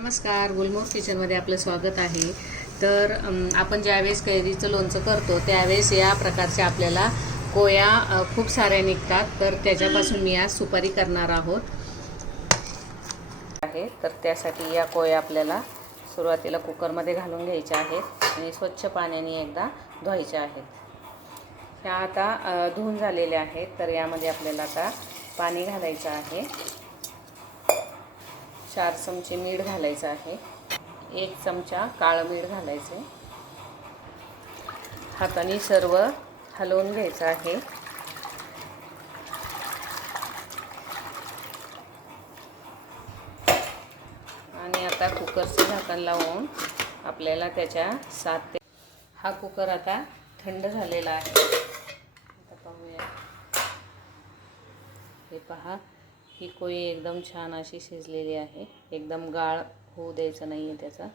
नमस्कार गुलमोर किचनमध्ये आपलं स्वागत आहे. तर आपण ज्यावेळेस कैरीचं लोणचं करतो त्यावेळेस या प्रकारच्या आपल्याला कोया खूप साऱ्या निघतात. तर त्याच्यापासून मी आज सुपारी करणार आहोत. आहे. तर त्यासाठी या कोया आपल्याला सुरुवातीला कुकरमध्ये घालून घ्यायच्या आहेत आणि स्वच्छ पाण्याने एकदा धुवायच्या आहेत. ह्या आता धुवून झालेल्या आहेत. तर यामध्ये आपल्याला आता पाणी घालायचं आहे. चार चमचे मीठ घालायचं आहे. एक चमचा काळं मीठ घालायचे हाताने सर्व हलवून घ्यायचं आहे. आणि आता कुकरचं झाकण लावून आपल्याला त्याच्या सात ते हा कुकर आता थंड झालेला आहे. आता पाहूया. हे पहा. ही कोळी एकदम छान अशी शिजलेली आहे. एकदम गाळ होऊ द्यायचं नाही आहे त्याचा.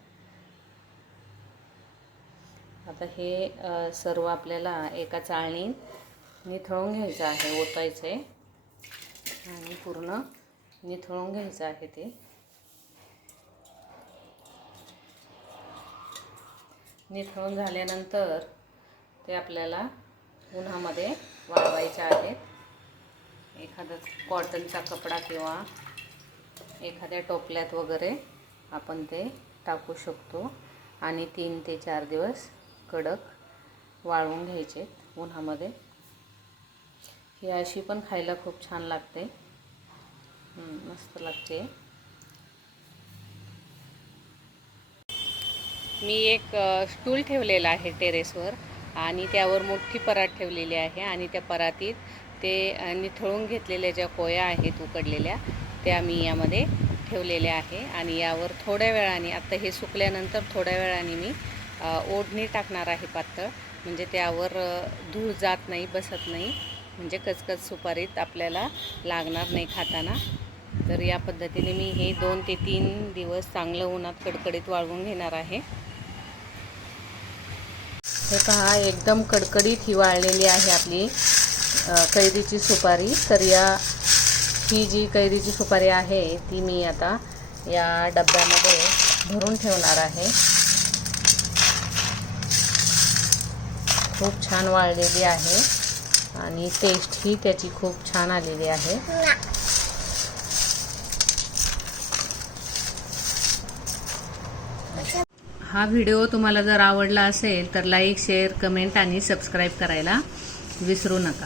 आता हे सर्व आपल्याला एका चाळणी निथळून घ्यायचं आहे ओतायचं आहे आणि पूर्ण निथळून घ्यायचं आहे ते. निथळून झाल्यानंतर ते आपल्याला उन्हामध्ये वाळवायचे आहेत. एखादा कॉटनचा कपडा किंवा एखाद्या टोपल्यात वगैरे आपण ते टाकू शकतो. आणि तीन ते चार दिवस कडक वाळवून घ्यायचे उन्हामध्ये. ही अशी पण खायला खूप छान लागते. मस्त लागते. मी एक स्टूल ठेवलेला आहे टेरेसवर आणि त्यावर मोठी परात ठेवलेली आहे आणि त्या परातीत ते निथळून घेतलेल्या ज्या कोया आहेत उकडलेल्या त्या मी यामध्ये ठेवलेल्या आहे. आणि यावर थोड्या वेळाने आत्ता हे सुकल्यानंतर थोड्या वेळाने मी ओढणी टाकणार आहे पातळ. म्हणजे त्यावर धूळ जात नाही बसत नाही. म्हणजे कचकच सुपारीत आपल्याला लागणार नाही खाताना. तर या पद्धतीने मी हे दोन ते तीन दिवस चांगलं उन्हात कडकडीत वाळवून घेणार आहे. हे पहा एकदम कडकडीत ही वाळलेली आहे आपली. कैरीची सुपारी. तर या ही जी कैरीची सुपारी आहे ती मी आता या डब्यामध्ये भरून ठेवणार आहे. खूप छान वाळलेली आहे आणि टेस्टही त्याची खूप छान आलेली आहे. हा व्हिडिओ तुम्हाला जर आवडला असेल तर लाईक शेअर कमेंट आणि सबस्क्राईब करायला विसरू नका.